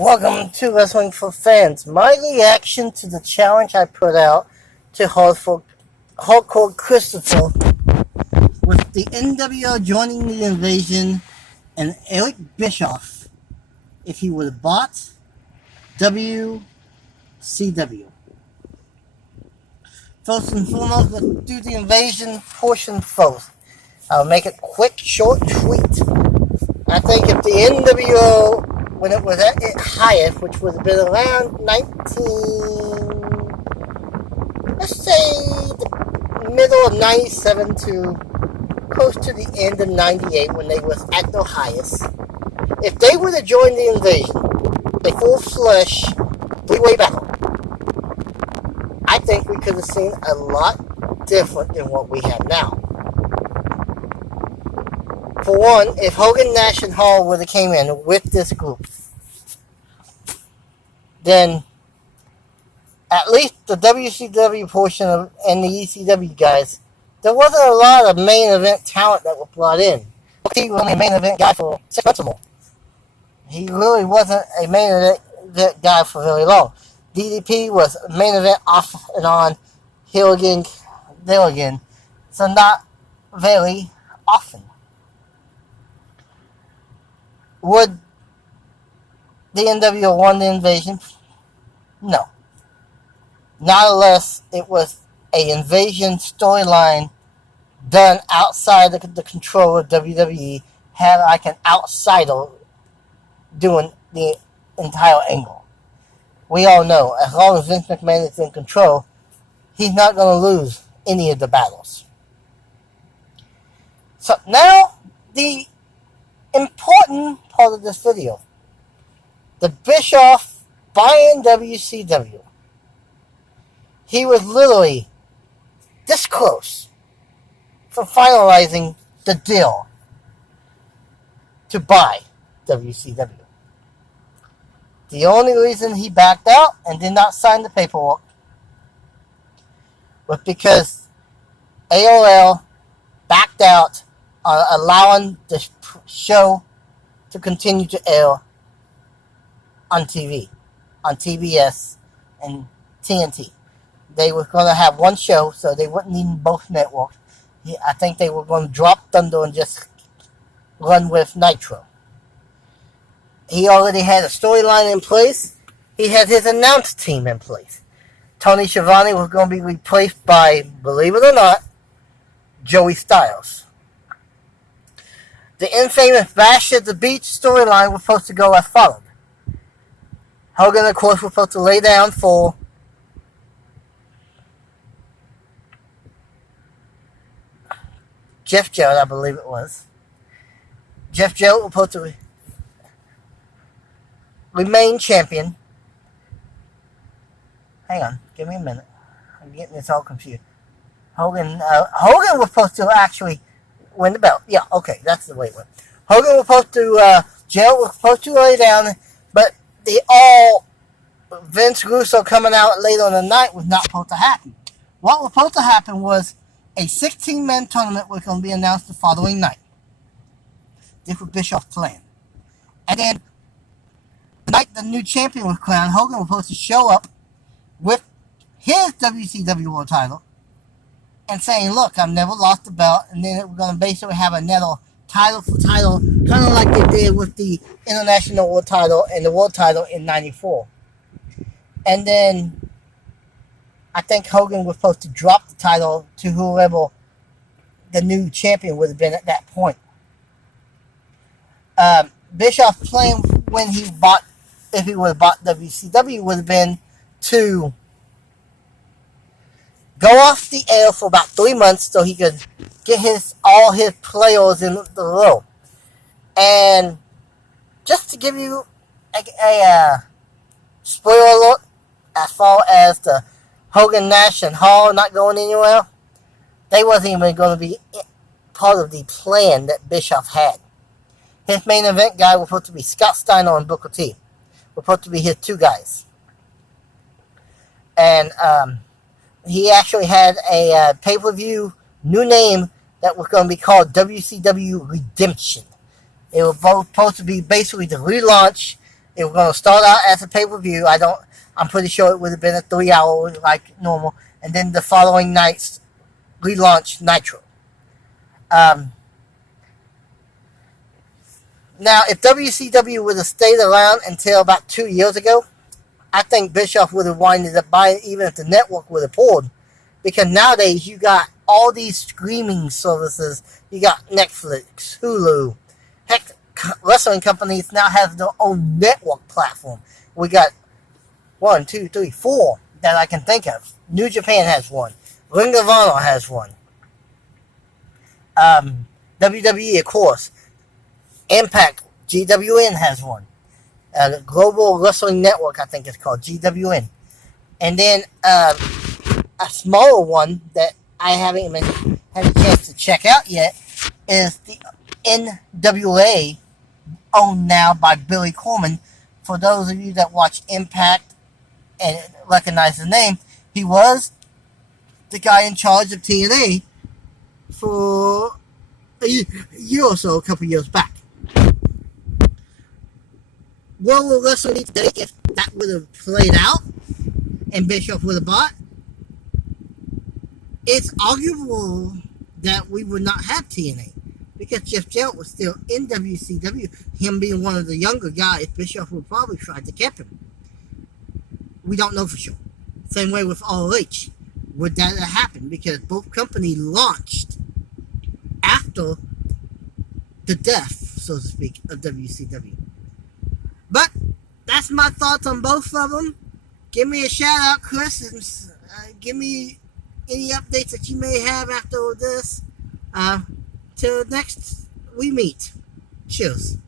Welcome to Wrestling for Fans. My reaction to the challenge I put out to Hardcore Christopher with the NWO joining the invasion and Eric Bischoff if he would have bought WCW. First and foremost, let's do the invasion portion first. I'll make it quick, short, sweet. I think if the NWO, when it was at its highest, which would have been around let's say the middle of 97 to close to the end of 98 when they was at their highest, if they would have joined the invasion, a full-fledged three-way battle, I think we could have seen a lot different than what we have now. For one, if Hogan, Nash, and Hall would have came in with this group, then at least the WCW portion and the ECW guys, there wasn't a lot of main event talent that was brought in. He was only a main event guy for 6 months or more. He really wasn't a main event guy for very long. DDP was main event off and on, here again, there again, so not very often. Would the NWO won the invasion? No. Not unless it was an invasion storyline done outside the control of WWE, had like an outsider doing the entire angle. We all know, as long as Vince McMahon is in control, he's not going to lose any of the battles. So now, the important part of this video. The Bischoff buying WCW. He was literally this close from finalizing the deal to buy WCW. The only reason he backed out and did not sign the paperwork was because AOL backed out on allowing the show to continue to air on TV, on TBS and TNT. They were going to have one show, so they wouldn't need both networks. I think they were going to drop Thunder and just run with Nitro. He already had a storyline in place. He had his announce team in place. Tony Schiavone was going to be replaced by, believe it or not, Joey Styles. The infamous Bash at the Beach storyline was supposed to go as followed. Hogan, of course, was supposed to lay down for Jeff Jarrett, I believe it was. Jeff Jarrett was supposed to remain champion. Hang on, give me a minute. I'm getting this all confused. Hogan was supposed to actually win the belt. Yeah, okay, that's the way it went. Hogan was supposed to, Jarrett was supposed to lay down, but Vince Russo coming out later in the night was not supposed to happen. What was supposed to happen was a 16-man tournament was going to be announced the following night. This was Bischoff's plan. And then the night the new champion was crowned, Hogan was supposed to show up with his WCW World title and saying, look, I've never lost the belt, and then we're going to basically have another title for title, kind of like they did with the International World title and the World title in 94. And then I think Hogan was supposed to drop the title to whoever the new champion would have been at that point. Bischoff's plan if he would have bought WCW, would have been to go off the air for about 3 months so he could get all his players in the row. And just to give you a spoiler alert, as far as the Hogan, Nash, and Hall not going anywhere, they wasn't even going to be part of the plan that Bischoff had. His main event guy was supposed to be Scott Steiner and Booker T. Were supposed to be his two guys. And he actually had a pay-per-view new name that was going to be called WCW Redemption. It was both supposed to be basically the relaunch. It was going to start out as a pay-per-view. I'm pretty sure it would have been a 3 hour like normal, and then the following nights relaunched Nitro. Now, if WCW would have stayed around until about 2 years ago, I think Bischoff would have winded up buying, even if the network would have pulled. Because nowadays, you got all these streaming services. You got Netflix, Hulu. Heck, wrestling companies now have their own network platform. We got 1, 2, 3, 4 that I can think of. New Japan has one. Ring of Honor has one. WWE, of course. Impact, GWN has one. Global Wrestling Network, I think it's called, GWN. And then a smaller one that I haven't even had a chance to check out yet is the NWA, owned now by Billy Corgan. For those of you that watch Impact and recognize the name, he was the guy in charge of TNA for a year or so, a couple years back. What will wrestling need today if that would have played out and Bischoff would have bought? It's arguable that we would not have TNA because Jeff Jarrett was still in WCW. Him being one of the younger guys, Bischoff would probably try to keep him. We don't know for sure. Same way with ROH. Would that have happened? Because both companies launched after the death, so to speak, of WCW. But that's my thoughts on both of them. Give me a shout out, Chris, and give me any updates that you may have after this. Till next we meet. Cheers.